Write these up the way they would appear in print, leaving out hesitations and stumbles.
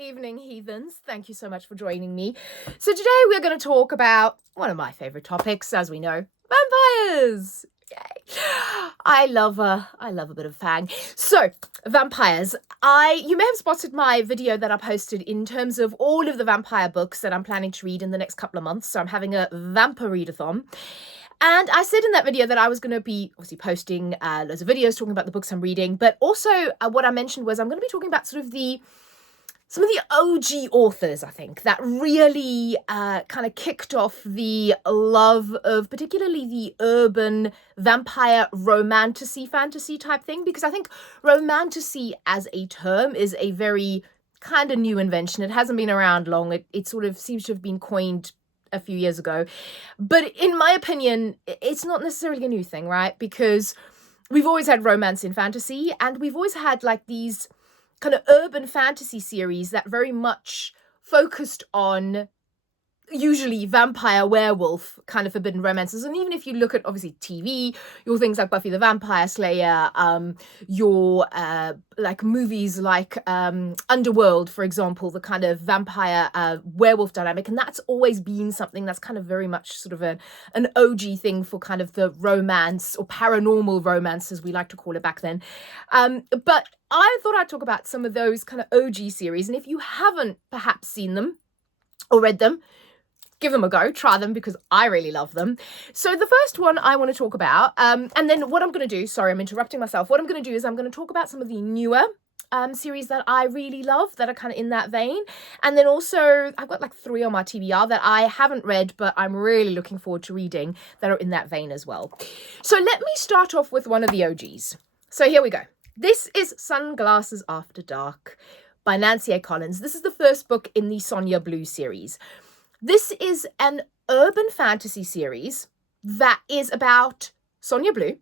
Evening, heathens. Thank you so much for joining me. So today we're going to talk about one of my favorite topics, as we know, vampires. Yay. I love a bit of fang. So, vampires. You may have spotted my video that I posted in terms of all of the vampire books that I'm planning to read in the next couple of months. So I'm having a vampire readathon. And I said in that video that I was going to be obviously posting loads of videos talking about the books I'm reading, but also what I mentioned was I'm going to be talking about sort of some of the OG authors, I think, that really kind of kicked off the love of particularly the urban vampire romantasy fantasy type thing, because I think romantasy as a term is a very kind of new invention. It hasn't been around long. It sort of seems to have been coined a few years ago. But in my opinion, it's not necessarily a new thing, right? Because we've always had romance in fantasy, and we've always had like these kind of urban fantasy series that very much focused on usually vampire, werewolf kind of forbidden romances. And even if you look at obviously TV, your things like Buffy the Vampire Slayer, your like movies like Underworld, for example, the kind of vampire werewolf dynamic, and that's always been something that's kind of very much sort of an OG thing for kind of the romance or paranormal romance, as we like to call it back then. But I thought I'd talk about some of those kind of OG series, and if you haven't perhaps seen them or read them, give them a go, try them, because I really love them. So the first one I want to talk about, and then what I'm going to do, sorry, I'm interrupting myself. What I'm going to do is I'm going to talk about some of the newer series that I really love that are kind of in that vein. And then also, I've got like 3 on my TBR that I haven't read, but I'm really looking forward to reading that are in that vein as well. So let me start off with one of the OGs. So here we go. This is Sunglasses After Dark by Nancy A. Collins. This is the first book in the Sonia Blue series. This is an urban fantasy series that is about Sonia Blue,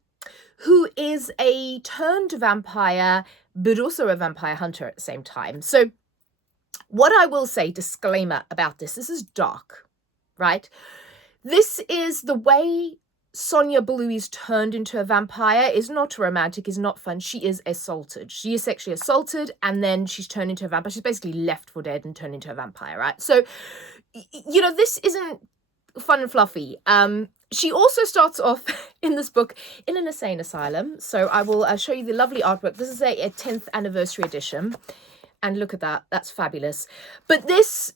who is a turned vampire, but also a vampire hunter at the same time. So what I will say, disclaimer about this is dark, right? This is the way Sonia Blue is turned into a vampire is not romantic, is not fun. She is assaulted. She is sexually assaulted, and then she's turned into a vampire. She's basically left for dead and turned into a vampire, right? So, you know, this isn't fun and fluffy. She also starts off in this book in an insane asylum. So I will show you the lovely artwork. This is a 10th anniversary edition. And look at that. That's fabulous. But this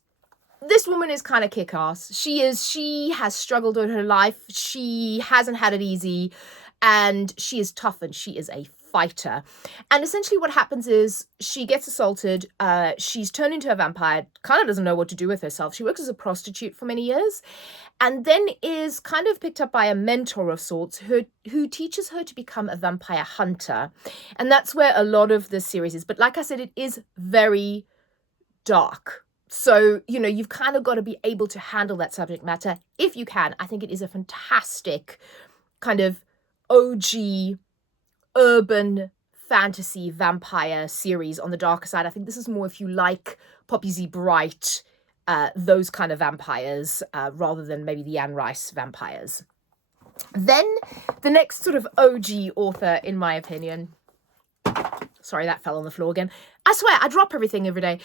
woman is kind of kick-ass. She has struggled in her life. She hasn't had it easy, and she is tough, and she is a fighter. And essentially what happens is she gets assaulted. She's turned into a vampire, kind of doesn't know what to do with herself. She works as a prostitute for many years, and then is kind of picked up by a mentor of sorts who teaches her to become a vampire hunter. And that's where a lot of this series is. But like I said, it is very dark. So, you know, you've kind of got to be able to handle that subject matter if you can. I think it is a fantastic kind of OG urban fantasy vampire series on the darker side. I think this is more if you like Poppy Z. Bright, those kind of vampires, rather than maybe the Anne Rice vampires. Then the next sort of OG author, in my opinion, sorry, that fell on the floor again. I swear, I drop everything every day.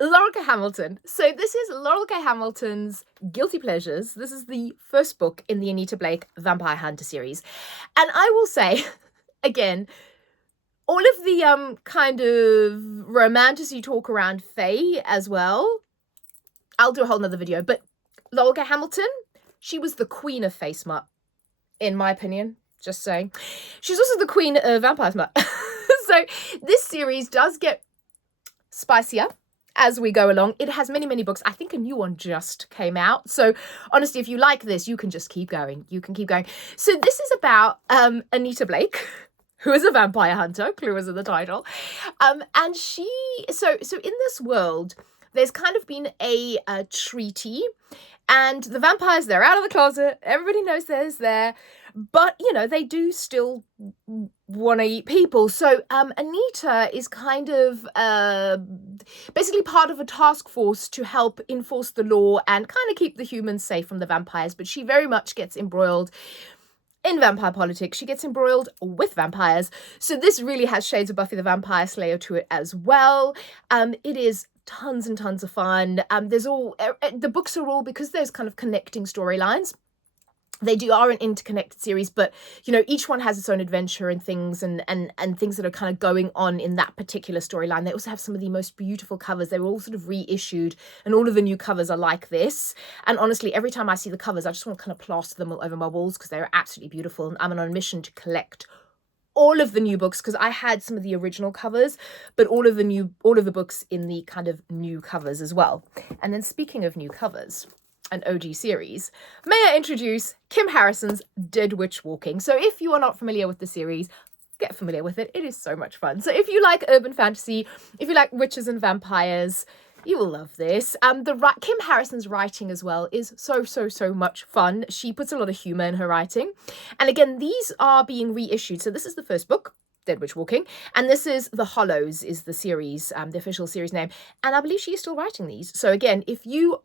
Laurell K. Hamilton. So this is Laurell K. Hamilton's Guilty Pleasures. This is the first book in the Anita Blake Vampire Hunter series. And I will say, again, all of the kind of romantasy talk around Faye as well, I'll do a whole nother video. But Laurell K. Hamilton, she was the queen of Faye smut, in my opinion. Just saying. She's also the queen of vampire smut. So this series does get spicier as we go along. It has many, many books. I think a new one just came out. So honestly, if you like this, you can just keep going. You can keep going. So this is about Anita Blake, who is a vampire hunter. Clue is in the title. And so in this world, there's kind of been a treaty, and the vampires, they're out of the closet. Everybody knows they're there. But, you know, they do still want to eat people. So Anita is kind of basically part of a task force to help enforce the law and kind of keep the humans safe from the vampires. But she very much gets embroiled in vampire politics. She gets embroiled with vampires. So this really has shades of Buffy the Vampire Slayer to it as well. It is tons and tons of fun. The books are all, because there's kind of connecting storylines. They are an interconnected series, but each one has its own adventure and things and things that are kind of going on in that particular storyline. They also have some of the most beautiful covers. They were all sort of reissued, and all of the new covers are like this. And honestly, every time I see the covers, I just want to kind of plaster them all over my walls because they're absolutely beautiful. And I'm on a mission to collect all of the new books, because I had some of the original covers, but all of the books in the kind of new covers as well. And then speaking of new covers, an OG series, may I introduce Kim Harrison's Dead Witch Walking. So if you are not familiar with the series, get familiar with it. It is so much fun. So if you like urban fantasy, if you like witches and vampires, you will love this. Kim Harrison's writing as well is so much fun. She puts a lot of humor in her writing. And again, these are being reissued. So this is the first book, Dead Witch Walking, and this is The Hollows is the series, the official series name. And I believe she is still writing these. So again, if you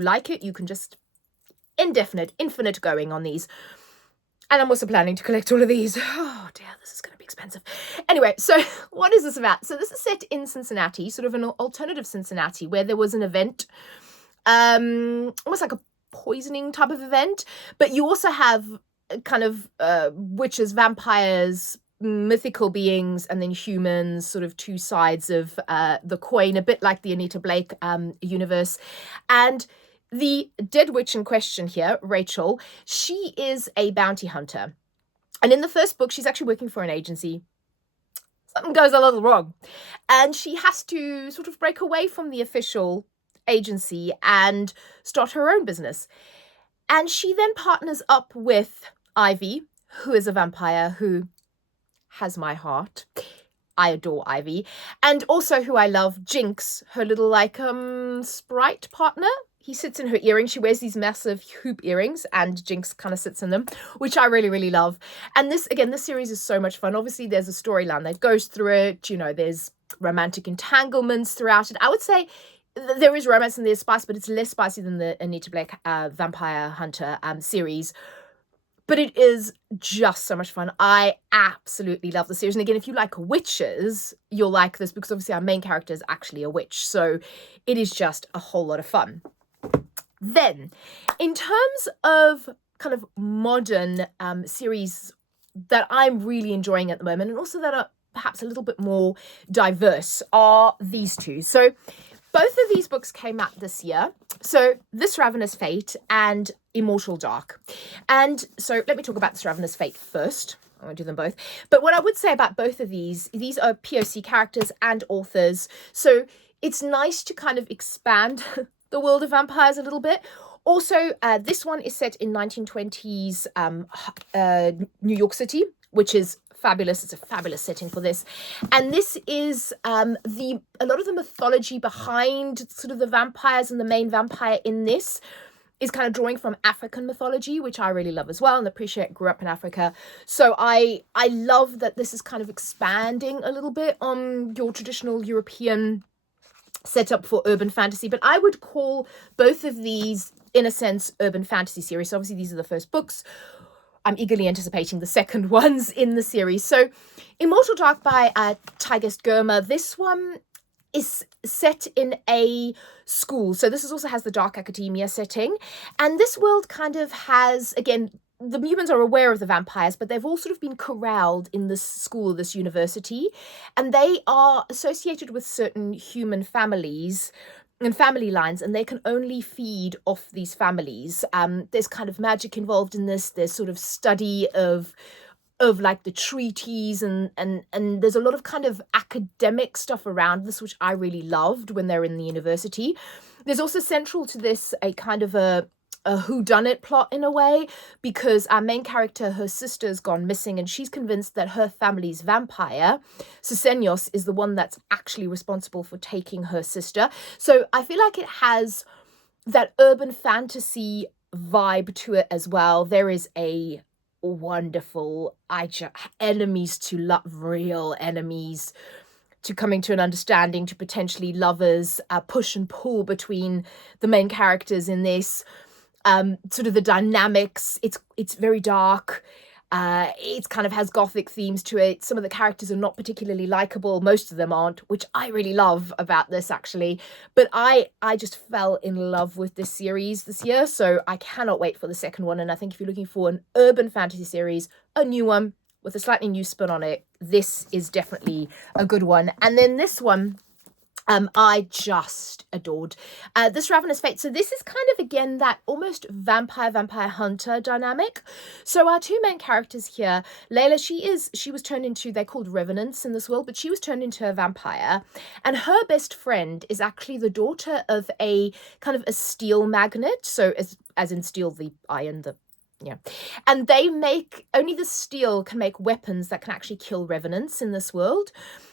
like it, you can just infinite going on these. And I'm also planning to collect all of these. Oh dear, this is going to be expensive. Anyway, so what is this about? So this is set in Cincinnati, sort of an alternative Cincinnati, where there was an event, almost like a poisoning type of event. But you also have kind of witches, vampires, mythical beings, and then humans, sort of two sides of the coin, a bit like the Anita Blake universe. And the dead witch in question here, Rachel, she is a bounty hunter. And in the first book, she's actually working for an agency. Something goes a little wrong. And she has to sort of break away from the official agency and start her own business. And she then partners up with Ivy, who is a vampire who has my heart. I adore Ivy. And also who I love, Jinx, her little sprite partner. He sits in her earrings. She wears these massive hoop earrings, and Jinx kind of sits in them, which I really love. And this series is so much fun. Obviously, there's a storyline that goes through it. There's romantic entanglements throughout it. I would say there is romance and there's spice, but it's less spicy than the Anita Blake Vampire Hunter series. But it is just so much fun. I absolutely love the series. And again, if you like witches, you'll like this, because obviously our main character is actually a witch. So it is just a whole lot of fun. Then, in terms of kind of modern series that I'm really enjoying at the moment, and also that are perhaps a little bit more diverse, are these two. So both of these books came out this year. So This Ravenous Fate and Immortal Dark. And so let me talk about This Ravenous Fate first. I'm going to do them both. But what I would say about both of these are POC characters and authors. So it's nice to kind of expand the world of vampires a little bit. Also, this one is set in 1920s New York City, which is fabulous. It's a fabulous setting for this. And this is a lot of the mythology behind sort of the vampires, and the main vampire in this is kind of drawing from African mythology, which I really love as well and appreciate. Grew up in Africa. So I love that this is kind of expanding a little bit on your traditional European setup for urban fantasy. But I would call both of these, in a sense, urban fantasy series. So obviously these are the first books. I'm eagerly anticipating the second ones in the series. So Immortal Dark by Tigest Germer. This one is set in a school. So this also has the dark academia setting. And this world kind of has, again, the humans are aware of the vampires, but they've all sort of been corralled in this school, this university. And they are associated with certain human families and family lines, and they can only feed off these families. There's kind of magic involved in this. There's sort of study of like the treaties, and there's a lot of kind of academic stuff around this, which I really loved when they're in the university. There's also central to this a kind of a whodunit plot in a way, because our main character, her sister's gone missing, and she's convinced that her family's vampire, Susenyos, is the one that's actually responsible for taking her sister. So I feel like it has that urban fantasy vibe to it as well. There is a wonderful enemies to love, real enemies to coming to an understanding, to potentially lovers, push and pull between the main characters in this. Sort of the dynamics, it's very dark. It kind of has gothic themes to it. Some of the characters are not particularly likable. Most of them aren't, which I really love about this, actually. But I just fell in love with this series this year, so I cannot wait for the second one. And I think if you're looking for an urban fantasy series, a new one with a slightly new spin on it, this is definitely a good one. And then this one, I just adored this Ravenous Fate. So this is kind of, again, that almost vampire hunter dynamic. So our two main characters here, Layla, she was turned into, they're called revenants in this world, but she was turned into a vampire. And her best friend is actually the daughter of a kind of a steel magnate. So as in steel, the iron, the yeah. And they make, only the steel can make weapons that can actually kill revenants in this world.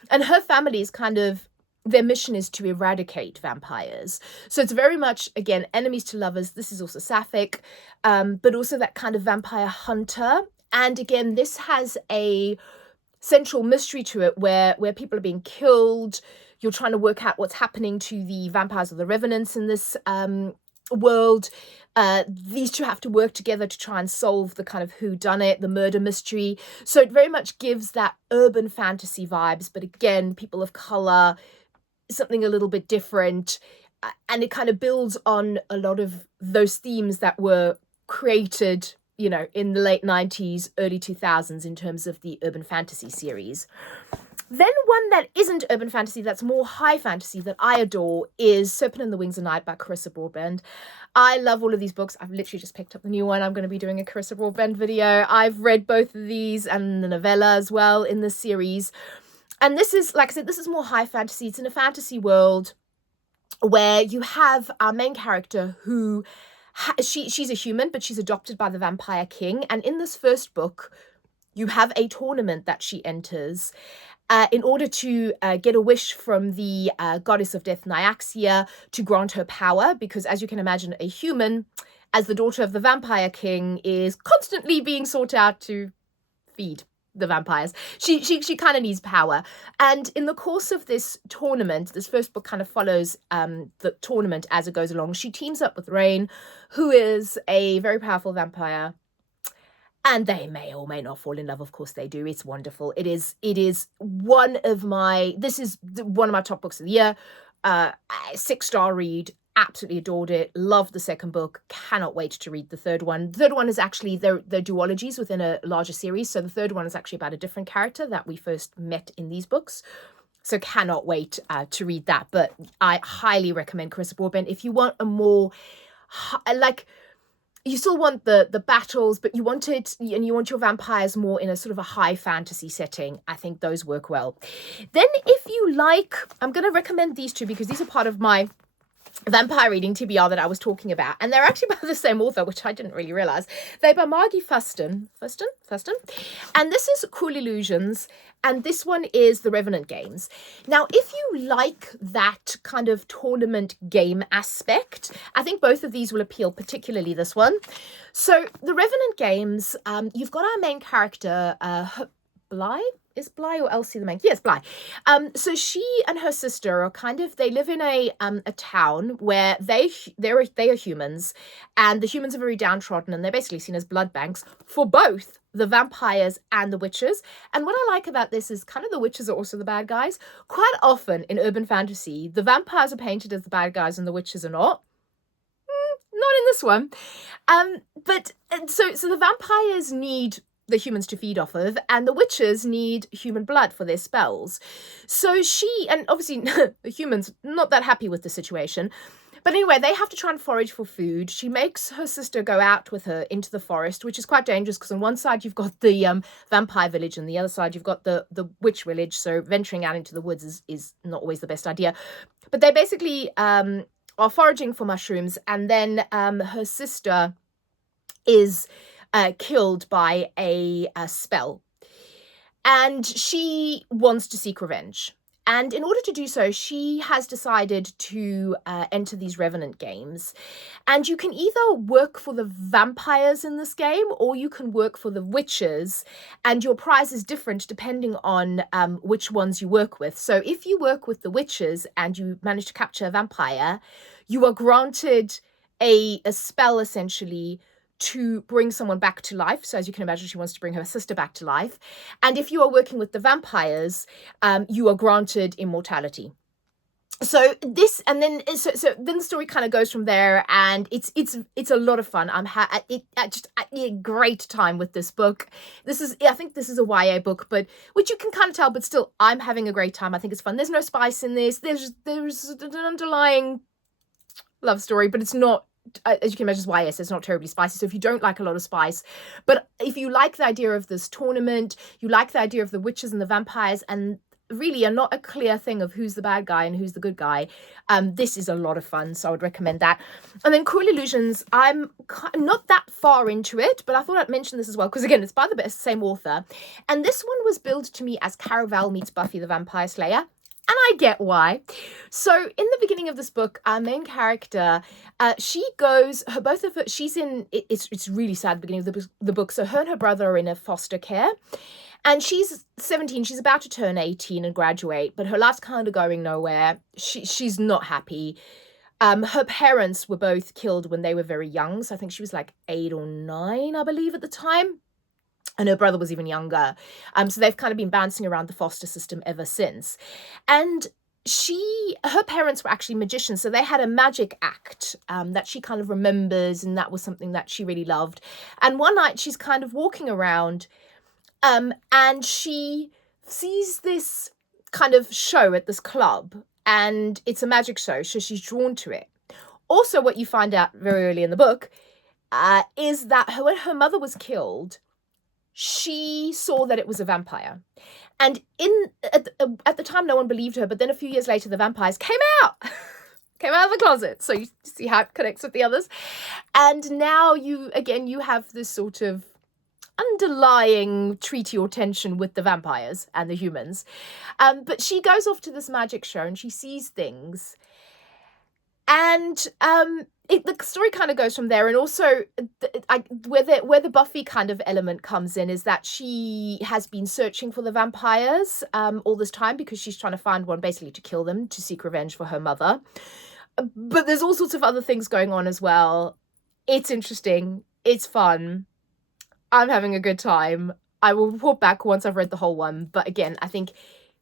And her family is kind of, their mission is to eradicate vampires. So it's very much, again, enemies to lovers. This is also sapphic, but also that kind of vampire hunter. And again, this has a central mystery to it where people are being killed. You're trying to work out what's happening to the vampires or the revenants in this world. These two have to work together to try and solve the kind of whodunit, the murder mystery. So it very much gives that urban fantasy vibes, but again, people of color, something a little bit different, and it kind of builds on a lot of those themes that were created, you know, in the late 90s, early 2000s in terms of the urban fantasy series. Then one that isn't urban fantasy, that's more high fantasy, that I adore, is Serpent and the Wings of Night by Carissa Broadbent. I love all of these books. I've literally just picked up the new one. I'm going to be doing a Carissa Broadbent video. I've read both of these and the novella as well in this series. And this is, like I said, this is more high fantasy. It's in a fantasy world where you have our main character who, she's a human, but she's adopted by the Vampire King. And in this first book, you have a tournament that she enters in order to get a wish from the goddess of death, Nyaxia, to grant her power. Because as you can imagine, a human, as the daughter of the Vampire King, is constantly being sought out to feed the vampires. She kind of needs power. And in the course of this tournament, this first book kind of follows the tournament as it goes along. She teams up with Rain, who is a very powerful vampire. And they may or may not fall in love. Of course they do. It's wonderful. It is one of my, this is one of my top books of the year. 6-star read. Absolutely adored it. Loved the second book. Cannot wait to read the third one. The third one is actually, they're duologies within a larger series. So the third one is actually about a different character that we first met in these books. So cannot wait to read that. But I highly recommend Carissa Broadbent. If you want a more, like, you still want the battles, but you want it, and you want your vampires more in a sort of a high fantasy setting, I think those work well. Then if you like, I'm going to recommend these two because these are part of my vampire reading TBR that I was talking about, and they're actually by the same author, which I didn't really realize. They're by Margie Fuston, and this is Cruel Illusions, and this one is The Revenant Games. Now, if you like that kind of tournament game aspect, I think both of these will appeal, particularly this one. So The Revenant Games, you've got our main character, Bly? Is Bly or Elsie the main? Yes, Bly. So she and her sister are kind of, they live in a town where they are humans, and the humans are very downtrodden, and they're basically seen as blood banks for both the vampires and the witches. And what I like about this is kind of the witches are also the bad guys. Quite often in urban fantasy, the vampires are painted as the bad guys and the witches are not. Not in this one. So the vampires need the humans to feed off of, and the witches need human blood for their spells. So she, and obviously the humans not that happy with the situation, but anyway, they have to try and forage for food. She makes her sister go out with her into the forest, which is quite dangerous because on one side you've got the vampire village, and the other side you've got the witch village, so venturing out into the woods is not always the best idea. But they basically are foraging for mushrooms, and then her sister is killed by a spell, and she wants to seek revenge. And in order to do so, she has decided to enter these Revenant Games. And you can either work for the vampires in this game, or you can work for the witches, and your prize is different depending on which ones you work with. So if you work with the witches and you manage to capture a vampire, you are granted a spell essentially to bring someone back to life. So as you can imagine, she wants to bring her sister back to life. And if you are working with the vampires, you are granted immortality. So this, and then then the story kind of goes from there, and it's a lot of fun. Just a great time with this book. I think this is a YA book, but which you can kind of tell, but still I'm having a great time. I think it's fun. There's no spice in this. There's an underlying love story, but it's not, as you can imagine, YS, it's not terribly spicy. So if you don't like a lot of spice, but if you like the idea of this tournament, you like the idea of the witches and the vampires, and really are not a clear thing of who's the bad guy and who's the good guy, this is a lot of fun, so I would recommend that. And then Cruel Illusions, I'm not that far into it, but I thought I'd mention this as well, because again, it's by the same author, and this one was billed to me as Caraval meets Buffy the Vampire Slayer, and I get why. So in the beginning of this book, our main character, she goes, she's in, it's really sad, the beginning of the book, so her and her brother are in a foster care. And she's 17, she's about to turn 18 and graduate, but her life's kind of going nowhere. She's not happy. Her parents were both killed when they were very young, so I think she was like 8 or 9, I believe, at the time. And her brother was even younger. So they've kind of been bouncing around the foster system ever since. And her parents were actually magicians, so they had a magic act that she kind of remembers, and that was something that she really loved. And one night she's kind of walking around, and she sees this kind of show at this club, and it's a magic show, so she's drawn to it. Also, what you find out very early in the book is that when her mother was killed, she saw that it was a vampire. And at the time, no one believed her, but then a few years later, the vampires came out of the closet. So you see how it connects with the others. And now you have this sort of underlying treaty or tension with the vampires and the humans. But she goes off to this magic show and she sees things. And the story kind of goes from there. And also where the Buffy kind of element comes in is that she has been searching for the vampires all this time, because she's trying to find one basically to kill them, to seek revenge for her mother. But there's all sorts of other things going on as well. It's interesting. It's fun. I'm having a good time. I will report back once I've read the whole one. But again, I think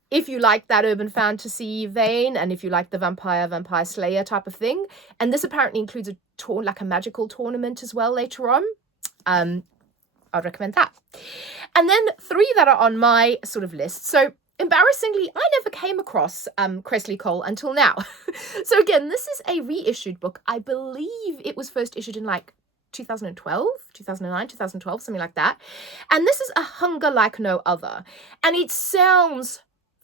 if you like that urban fantasy vein, and if you like the vampire slayer type of thing, and this apparently includes a magical tournament as well later on, I'd recommend that. And then 3 that are on my sort of list. So embarrassingly, I never came across Kresley Cole until now. So again, this is a reissued book. I believe it was first issued in 2012, 2009, 2012, something like that. And this is A Hunger Like No Other. And it sounds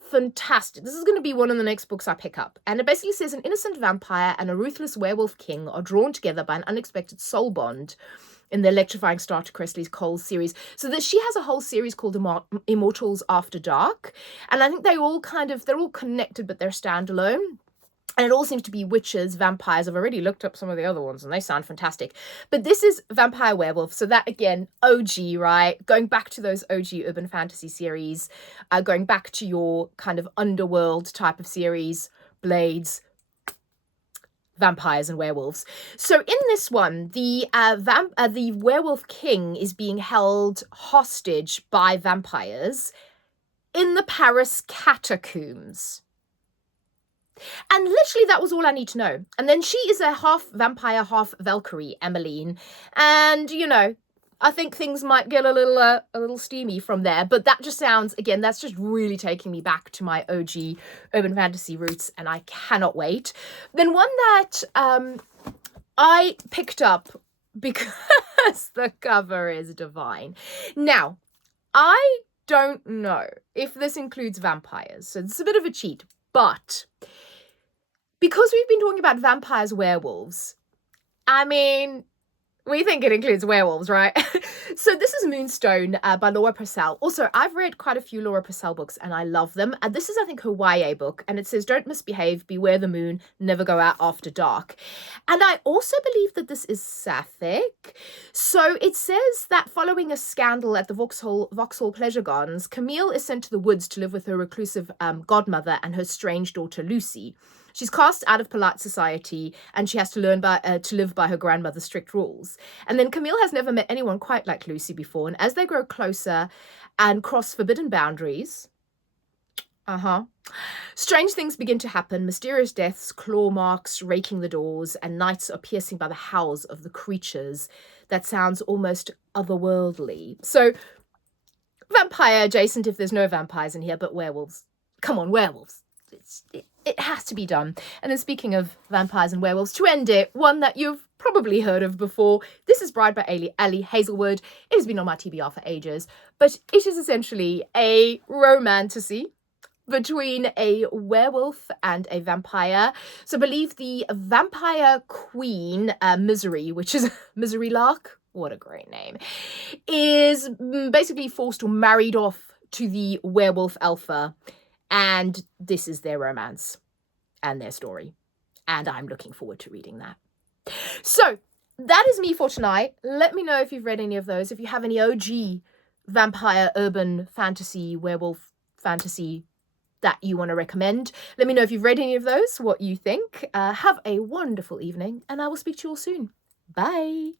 fantastic. This is going to be one of the next books I pick up. And it basically says an innocent vampire and a ruthless werewolf king are drawn together by an unexpected soul bond in the electrifying start to Kresley Cole's series. So that she has a whole series called Immortals After Dark. And I think they're all connected, but they're standalone. And it all seems to be witches, vampires. I've already looked up some of the other ones and they sound fantastic. But this is vampire werewolf. So that, again, OG, right? Going back to those OG urban fantasy series, going back to your kind of underworld type of series, Blades, vampires and werewolves. So in this one, the werewolf king is being held hostage by vampires in the Paris catacombs. And literally that was all I need to know. And then she is a half vampire, half Valkyrie, Emmeline. And, I think things might get a little steamy from there. But that just sounds, again, that's just really taking me back to my OG urban fantasy roots. And I cannot wait. Then one that I picked up because the cover is divine. Now, I don't know if this includes vampires. So it's a bit of a cheat. But because we've been talking about vampires, werewolves, I mean, we think it includes werewolves, right? So this is Moonstone by Laura Purcell. Also, I've read quite a few Laura Purcell books and I love them. And this is, I think, her YA book. And it says, don't misbehave, beware the moon, never go out after dark. And I also believe that this is sapphic. So it says that following a scandal at the Vauxhall Pleasure Gardens, Camille is sent to the woods to live with her reclusive godmother and her strange daughter, Lucy. She's cast out of polite society, and she has to learn to live by her grandmother's strict rules. And then Camille has never met anyone quite like Lucy before, and as they grow closer and cross forbidden boundaries, strange things begin to happen. Mysterious deaths, claw marks raking the doors, and nights are piercing by the howls of the creatures that sounds almost otherworldly. So, vampire adjacent if there's no vampires in here, but werewolves. Come on, werewolves. It has to be done. And then speaking of vampires and werewolves, to end it, one that you've probably heard of before. This is Bride by Ali Hazelwood. It has been on my TBR for ages, but it is essentially a romantasy between a werewolf and a vampire. So I believe the vampire queen, Misery, which is Misery Lark, what a great name, is basically forced or married off to the werewolf alpha. And this is their romance and their story. And I'm looking forward to reading that. So that is me for tonight. Let me know if you've read any of those. If you have any OG vampire, urban fantasy, werewolf fantasy that you want to recommend. Let me know if you've read any of those, what you think. Have a wonderful evening, and I will speak to you all soon. Bye.